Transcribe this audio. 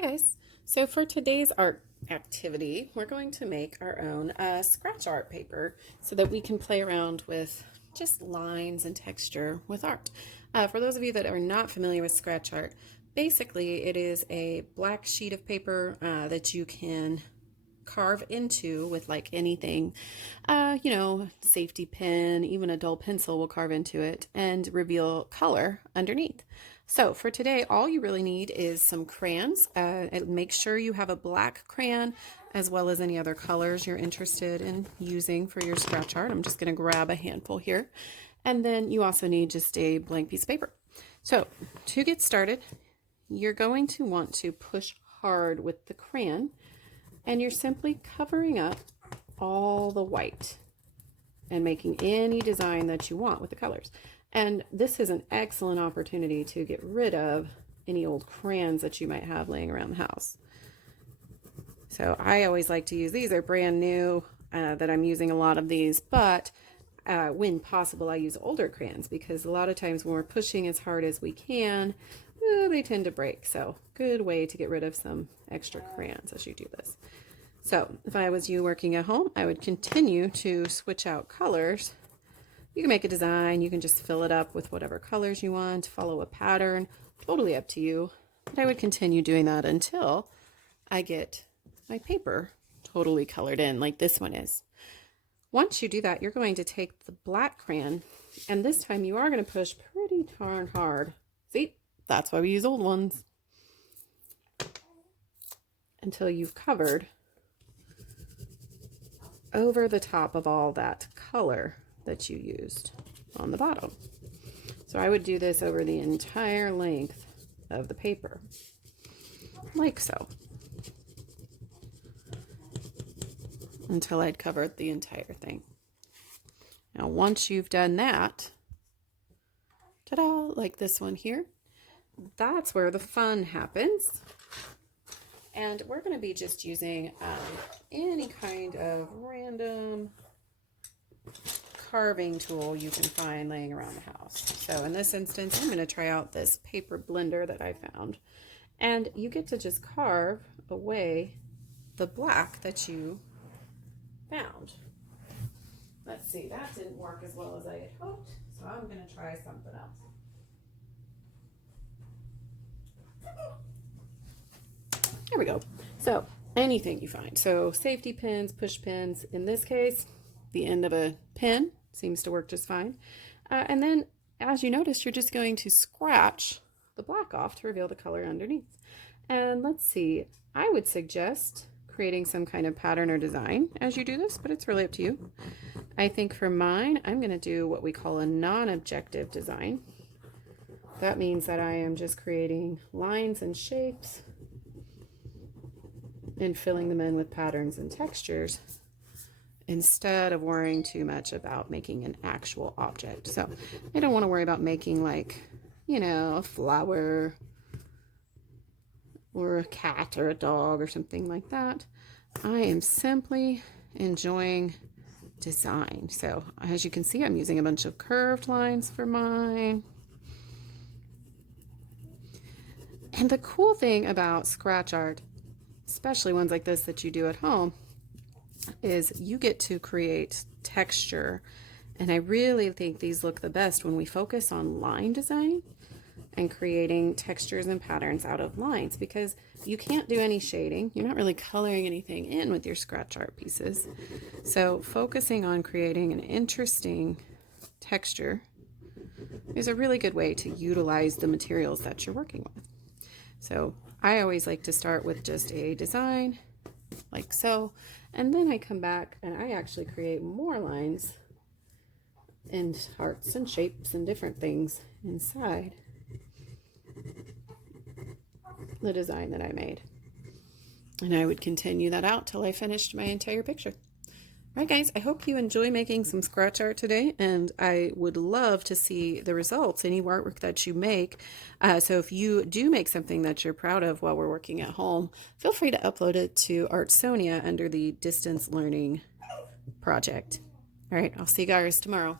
Hi guys. So for today's art activity, we're going to make our own scratch art paper so that we can play around with just lines and texture with art. For those of you that are not familiar with scratch art, basically it is a black sheet of paper that you can carve into with like anything, safety pin, even a dull pencil will carve into it and reveal color underneath. So for today, all you really need is some crayons. And make sure you have a black crayon as well as any other colors you're interested in using for your scratch art. I'm just going to grab a handful here. And then you also need just a blank piece of paper. So to get started, you're going to want to push hard with the crayon, and you're simply covering up all the white and making any design that you want with the colors. And this is an excellent opportunity to get rid of any old crayons that you might have laying around the house. So I always like to use these. They're brand new that I'm using a lot of these, but when possible I use older crayons because a lot of times when we're pushing as hard as we can, they tend to break. So good way to get rid of some extra crayons as you do this. So if I was you working at home, I would continue to switch out colors. You can make a design, you can just fill it up with whatever colors you want, follow a pattern, totally up to you. But I would continue doing that until I get my paper totally colored in like this one is. Once you do that, you're going to take the black crayon, and this time you are going to push pretty darn hard. See, that's why we use old ones. Until you've covered over the top of all that color that you used on the bottom. So I would do this over the entire length of the paper, like so, until I'd covered the entire thing. Now once you've done that, ta-da, like this one here, that's where the fun happens. And we're going to be just using any kind of random carving tool you can find laying around the house. So in this instance, I'm going to try out this paper blender that I found. And you get to just carve away the black that you found. Let's see, that didn't work as well as I had hoped, so I'm going to try something else. There we go. So anything you find. So safety pins, push pins. In this case, the end of a pin seems to work just fine. And then, as you notice, you're just going to scratch the black off to reveal the color underneath. And let's see, I would suggest creating some kind of pattern or design as you do this, but it's really up to you. I think for mine, I'm going to do what we call a non-objective design. That means that I am just creating lines and shapes and filling them in with patterns and textures instead of worrying too much about making an actual object. So I don't want to worry about making like, a flower or a cat or a dog or something like that. I am simply enjoying design. So as you can see, I'm using a bunch of curved lines for mine. And the cool thing about scratch art, especially ones like this that you do at home, is you get to create texture. And I really think these look the best when we focus on line design and creating textures and patterns out of lines, because you can't do any shading. You're not really coloring anything in with your scratch art pieces. So focusing on creating an interesting texture is a really good way to utilize the materials that you're working with. So I always like to start with just a design like so, and then I come back and I actually create more lines and hearts and shapes and different things inside the design that I made. And I would continue that out till I finished my entire picture. All right, guys, I hope you enjoy making some scratch art today, and I would love to see the results, any artwork that you make. So if you do make something that you're proud of while we're working at home, feel free to upload it to Artsonia under the distance learning project. All right, I'll see you guys tomorrow.